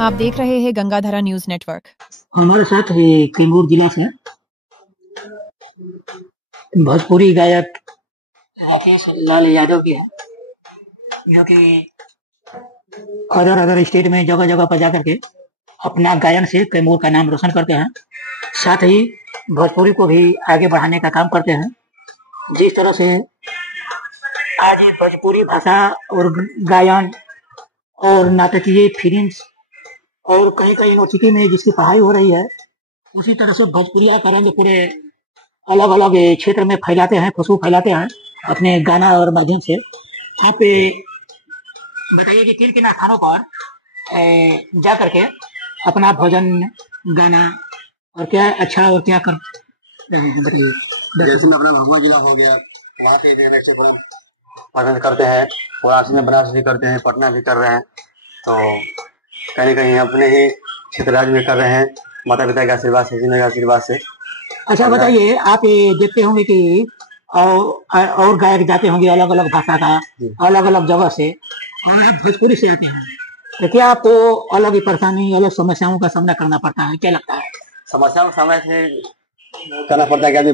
आप देख रहे हैं गंगाधरा न्यूज नेटवर्क। हमारे साथ है कैमूर जिला से भोजपुरी गायक राकेश लाल यादव भी है, जो कि अदर स्टेट में जगह जगह पर जाकर के अपना गायन से कैमूर का नाम रोशन करते हैं। साथ ही भोजपुरी को भी आगे बढ़ाने का काम करते हैं। जिस तरह से आज भोजपुरी भाषा और गायन और नाटकीय फिल्म्स और कहीं कहीं यूनिवर्सिटी में जिसकी पढ़ाई हो रही है, उसी तरह से भोजपुरिया का रंग पूरे अलग अलग क्षेत्र में फैलाते हैं, खुशबू फैलाते हैं अपने गाना और माध्यम से। आप बताइए कि किन किन स्थानों पर जा करके अपना भोजन गाना और क्या अच्छा और क्या कर रहे हैं, बताइए। जैसे में अपना भगवा जिला हो गया, वहाँ से जैसे को पसंद करते हैं, वाराणसी में बनारस भी करते हैं, पटना भी कर रहे हैं, तो कहीं कहीं अपने ही क्षेत्र राज्य में कर रहे हैं, माता पिता के आशीर्वाद से, जिन्हें आशीर्वाद से। अच्छा बताइए, आप ये देखते होंगे कि और गायक जाते होंगे अलग अलग भाषा का, अलग अलग जगह से, और आप भोजपुरी से आते हैं, तो क्या आपको अलग ही परेशानी, अलग समस्याओं का सामना करना पड़ता है? क्या लगता है? समस्याओं का सामना करना पड़ता है कि आदमी